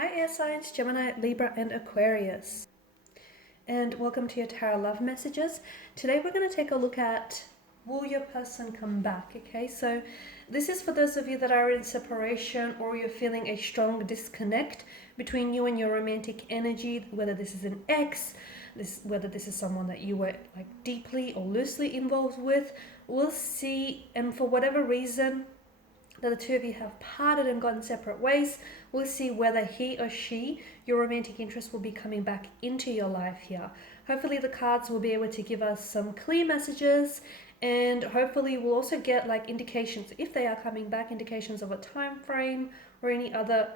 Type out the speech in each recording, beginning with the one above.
Hi air signs, Gemini, Libra and Aquarius. And welcome to your tarot love messages. Today we're going to take a look at, will your person come back? Okay, so this is for those of you that are in separation or you're feeling a strong disconnect between you and your romantic energy, whether this is an ex, whether this is someone that you were like deeply or loosely involved with. We'll see, and for whatever reason that the two of you have parted and gone separate ways, we'll see whether he or she, your romantic interest, will be coming back into your life here. Hopefully the cards will be able to give us some clear messages, and hopefully we'll also get like indications, if they are coming back, indications of a time frame or any other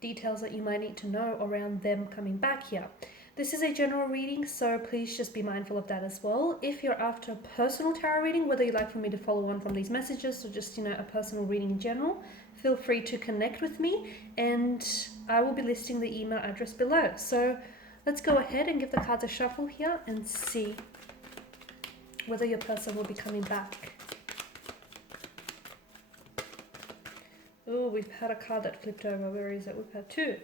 details that you might need to know around them coming back here. This is a general reading, so please just be mindful of that as well. If you're after a personal tarot reading, whether you'd like for me to follow on from these messages or just, a personal reading in general, feel free to connect with me and I will be listing the email address below. So let's go ahead and give the cards a shuffle here and see whether your person will be coming back. Oh, we've had a card that flipped over. Where is it? We've had two.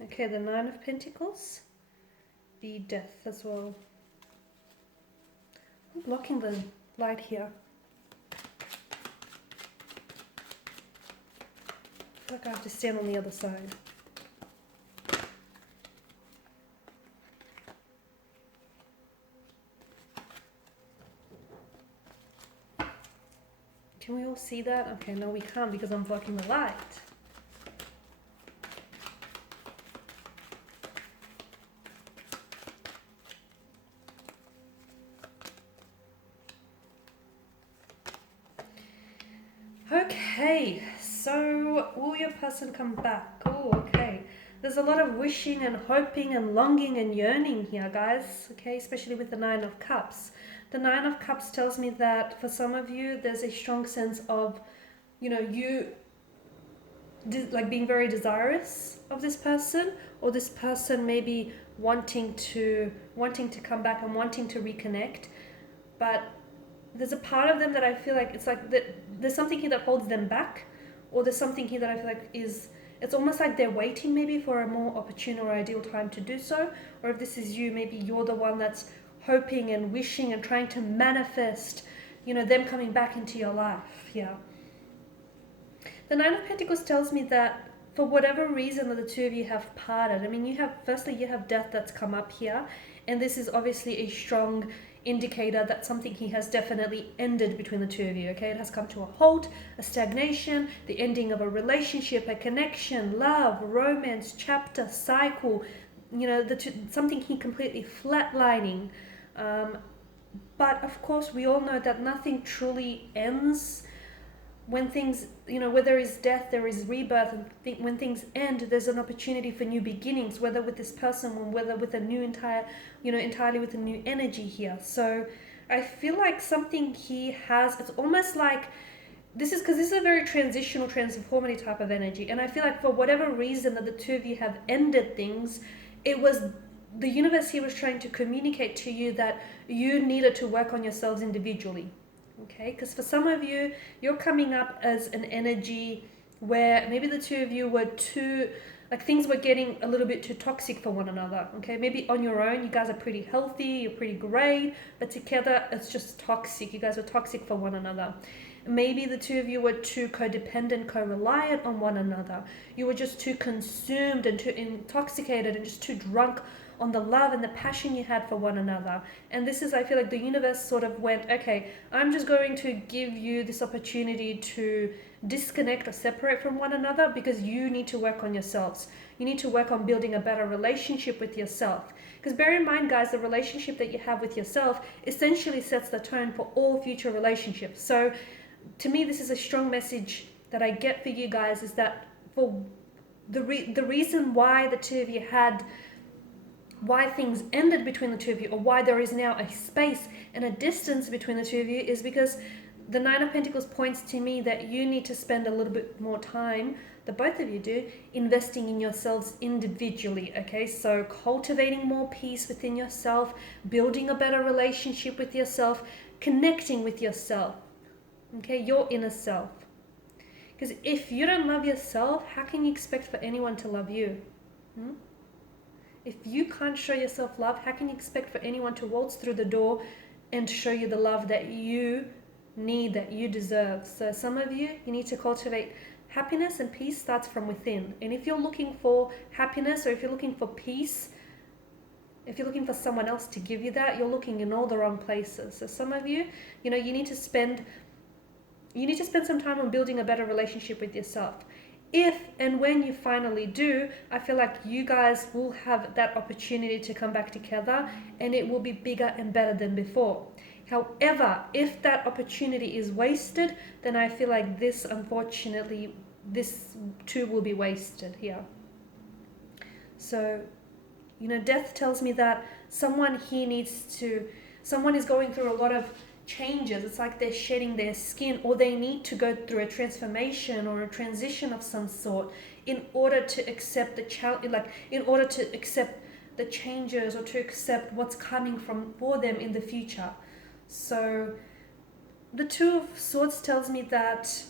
Okay, the Nine of Pentacles. The Death as well. I'm blocking the light here. I feel like I have to stand on the other side. Can we all see that? Okay, no we can't because I'm blocking the light. Okay, so will your person come back? Oh, okay. There's a lot of wishing and hoping and longing and yearning here, guys. Okay, especially with the Nine of Cups. The Nine of Cups tells me that for some of you, there's a strong sense of, you like being very desirous of this person, or this person maybe wanting to come back and wanting to reconnect, but there's a part of them that I feel like it's like that there's something here that holds them back, or there's something here that I feel like it's almost like they're waiting maybe for a more opportune or ideal time to do so. Or if this is you, maybe you're the one that's hoping and wishing and trying to manifest, them coming back into your life. Yeah. The Nine of Pentacles tells me that for whatever reason that the two of you have parted, I mean, you have death that's come up here, and this is obviously a strong indicator that something here has definitely ended between the two of you. Okay, it has come to a halt, a stagnation, the ending of a relationship, a connection, love, romance, chapter, cycle, something here completely flatlining. But of course we all know that nothing truly ends. When things, where there is death, there is rebirth, and when things end, there's an opportunity for new beginnings, whether with this person or whether with a new entirely with a new energy here. So I feel like something he has, it's almost like, this is a very transitional, transformative type of energy. And I feel like for whatever reason that the two of you have ended things, it was the universe here was trying to communicate to you that you needed to work on yourselves individually. Okay, because for some of you, you're coming up as an energy where maybe the two of you were things were getting a little bit too toxic for one another. Okay, maybe on your own, you guys are pretty healthy, you're pretty great, but together it's just toxic. You guys are toxic for one another. Maybe the two of you were too codependent, co-reliant on one another. You were just too consumed and too intoxicated and just too drunk on the love and the passion you had for one another. And this is, I feel like the universe sort of went, okay, I'm just going to give you this opportunity to disconnect or separate from one another because you need to work on yourselves. You need to work on building a better relationship with yourself. Because bear in mind, guys, the relationship that you have with yourself essentially sets the tone for all future relationships. So to me, this is a strong message that I get for you guys, is that for the reason why the two of you why things ended between the two of you, or why there is now a space and a distance between the two of you, is because the Nine of Pentacles points to me that you need to spend a little bit more time, that both of you do, investing in yourselves individually. Okay, so cultivating more peace within yourself, building a better relationship with yourself, connecting with yourself. Okay, your inner self. Because if you don't love yourself, how can you expect for anyone to love you? If you can't show yourself love, how can you expect for anyone to waltz through the door and show you the love that you need, that you deserve? So some of you need to cultivate happiness, and peace starts from within. And if you're looking for happiness, or if you're looking for peace, if you're looking for someone else to give you that, you're looking in all the wrong places. So some of you, you need to spend some time on building a better relationship with yourself. If and when you finally do, I feel like you guys will have that opportunity to come back together, and it will be bigger and better than before. However, if that opportunity is wasted, then I feel like this too will be wasted here. So, death tells me that someone is going through a lot of changes. It's like they're shedding their skin, or they need to go through a transformation or a transition of some sort in order to accept the changes, or to accept what's coming for them in the future. So the Two of Swords tells me that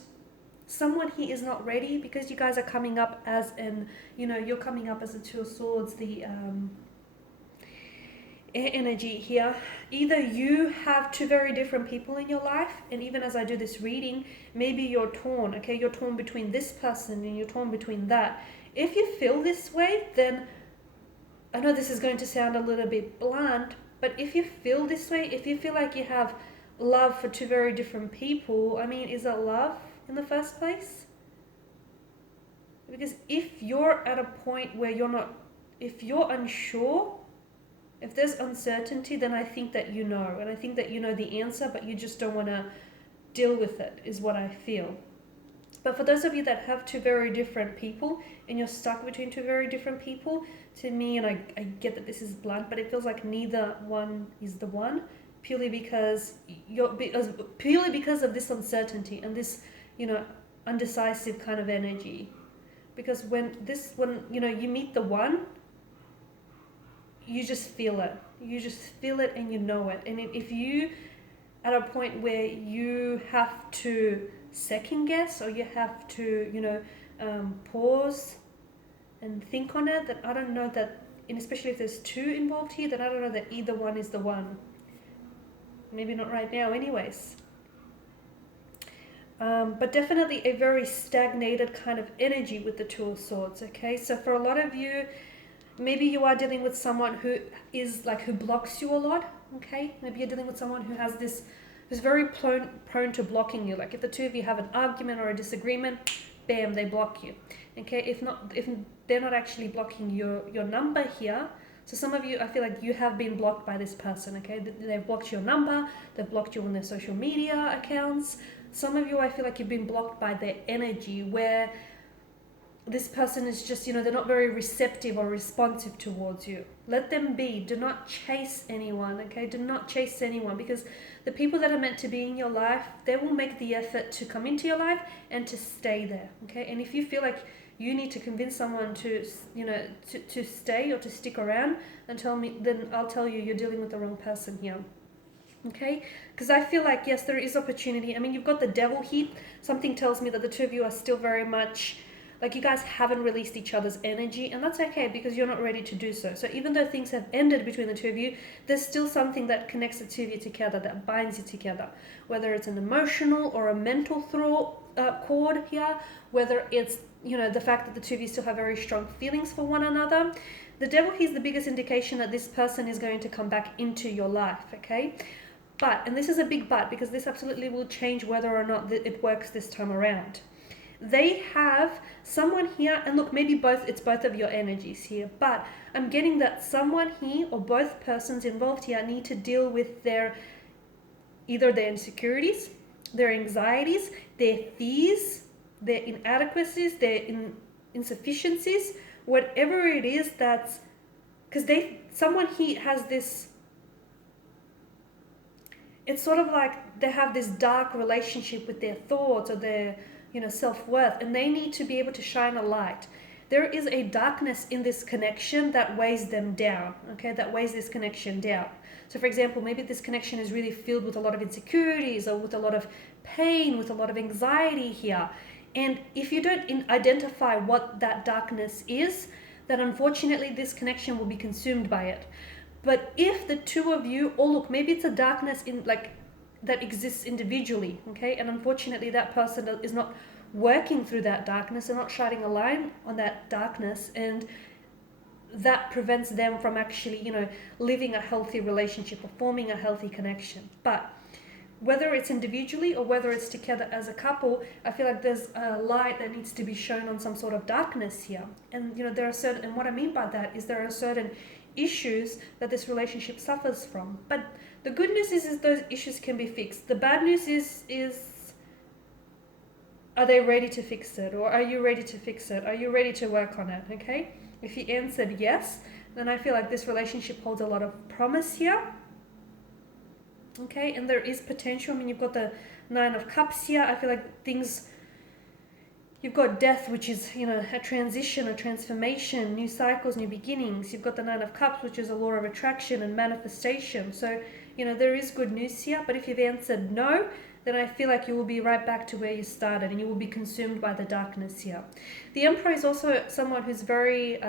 someone here is not ready, because you guys are coming up as you're coming up as the Two of Swords, the air energy here. Either you have two very different people in your life, and even as I do this reading, maybe you're torn, okay? You're torn between this person and you're torn between that. If you feel this way, then I know this is going to sound a little bit blunt, but if you feel this way, if you feel like you have love for two very different people, I mean, is that love in the first place? Because if you're at a point where if you're unsure, if there's uncertainty, then I think that you know, and I think that you know the answer, but you just don't want to deal with it, is what I feel. But for those of you that have two very different people, and you're stuck between two very different people, to me, and I get that this is blunt, but it feels like neither one is the one, purely because of this uncertainty and this, undecisive kind of energy. Because when you meet the one, you just feel it. You just feel it and you know it. And if you at a point where you have to second guess, or you have to, pause and think on it, then I don't know that, and especially if there's two involved here, then I don't know that either one is the one. Maybe not right now anyways. But definitely a very stagnated kind of energy with the Two of Swords, okay? So for a lot of you, maybe you are dealing with someone who blocks you a lot, okay? Maybe you're dealing with someone who's very prone to blocking you. Like if the two of you have an argument or a disagreement, bam, they block you, okay? If they're not actually blocking your number here, so some of you, I feel like you have been blocked by this person, okay? They've blocked your number, they've blocked you on their social media accounts. Some of you, I feel like you've been blocked by their energy, where this person is just, they're not very receptive or responsive towards you. Let them be. Do not chase anyone, okay? Do not chase anyone, because the people that are meant to be in your life, they will make the effort to come into your life and to stay there, okay? And if you feel like you need to convince someone to stay or to stick around, then I'll tell you, you're dealing with the wrong person here. Okay, because I feel like, yes, there is opportunity. I mean, you've got the Devil here. Something tells me that the two of you are still very much like, you guys haven't released each other's energy, and that's okay, because you're not ready to do so. So even though things have ended between the two of you, there's still something that connects the two of you together, that binds you together, whether it's an emotional or a mental cord here, whether it's the fact that the two of you still have very strong feelings for one another. The Devil here is the biggest indication that this person is going to come back into your life, okay? But, and this is a big but, because this absolutely will change whether or not it works this time around. They have someone here, and look, maybe it's both of your energies here, but I'm getting that someone here, or both persons involved here, need to deal with either their insecurities, their anxieties, their fears, their inadequacies, their insufficiencies, whatever it is that's, because someone here has this, it's sort of like they have this dark relationship with their thoughts or their self-worth, and they need to be able to shine a light. There is a darkness in this connection that weighs them down, okay, that weighs this connection down. So for example, maybe this connection is really filled with a lot of insecurities, or with a lot of pain, with a lot of anxiety here, And if you don't identify what that darkness is, then unfortunately this connection will be consumed by it. But if the two of you, or look, maybe it's a darkness in like that exists individually, okay, and unfortunately that person is not working through that darkness and not shining a light on that darkness, and that prevents them from actually, you know, living a healthy relationship or forming a healthy connection. But whether it's individually or whether it's together as a couple, I feel like there's a light that needs to be shown on some sort of darkness here. And you know, there are certain, and what I mean by that is there are certain issues that this relationship suffers from. But the good news is those issues can be fixed. The bad news is are they ready to fix it? Or are you ready to fix it? Are you ready to work on it? Okay? If you answered yes, then I feel like this relationship holds a lot of promise here. Okay, and there is potential. I mean, you've got the 9 of Cups here. I feel like things, you've got death, which is, you know, a transition, a transformation, new cycles, new beginnings. You've got the 9 of Cups, which is a law of attraction and manifestation. So, you know, there is good news here. But if you've answered no, then I feel like you will be right back to where you started and you will be consumed by the darkness here. The Emperor is also someone who's very,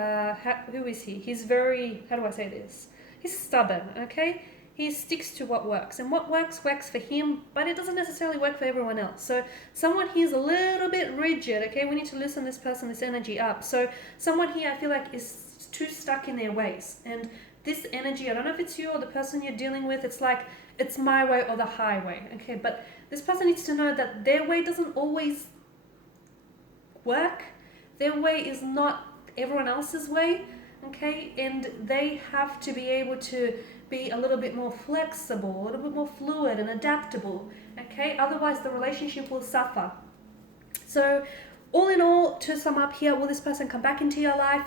who is he? He's very, how do I say this? He's stubborn, okay? He sticks to what works, and what works for him, but it doesn't necessarily work for everyone else. So someone here is a little bit rigid, okay? We need to loosen this person, this energy up. So someone here I feel like is too stuck in their ways, and this energy, I don't know if it's you or the person you're dealing with, it's like it's my way or the highway, okay? But this person needs to know that their way doesn't always work. Their way is not everyone else's way, okay? And they have to be able to be a little bit more flexible, a little bit more fluid and adaptable, okay? Otherwise the relationship will suffer. So all in all, to sum up here, will this person come back into your life?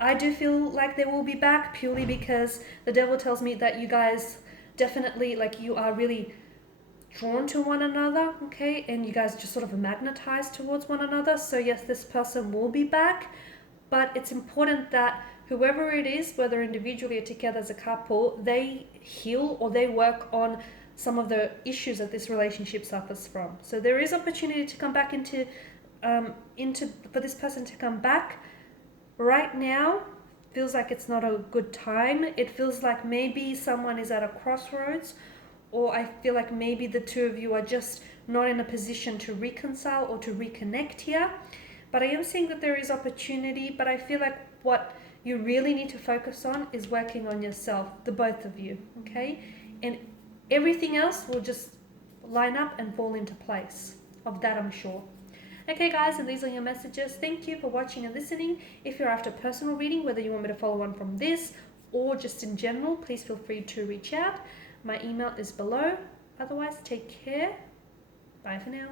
I do feel like they will be back, purely because the devil tells me that you guys definitely, like, you are really drawn to one another, okay? And you guys just sort of magnetized towards one another. So yes, this person will be back, but it's important that whoever it is, whether individually or together as a couple, they heal or they work on some of the issues that this relationship suffers from. So there is opportunity to come back into for this person to come back. Right now, feels like it's not a good time. It feels like maybe someone is at a crossroads, or I feel like maybe the two of you are just not in a position to reconcile or to reconnect here. But I am seeing that there is opportunity, but I feel like what you really need to focus on is working on yourself, the both of you, okay? And everything else will just line up and fall into place. Of that, I'm sure. Okay, guys, and these are your messages. Thank you for watching and listening. If you're after personal reading, whether you want me to follow on from this or just in general, please feel free to reach out. My email is below. Otherwise, take care. Bye for now.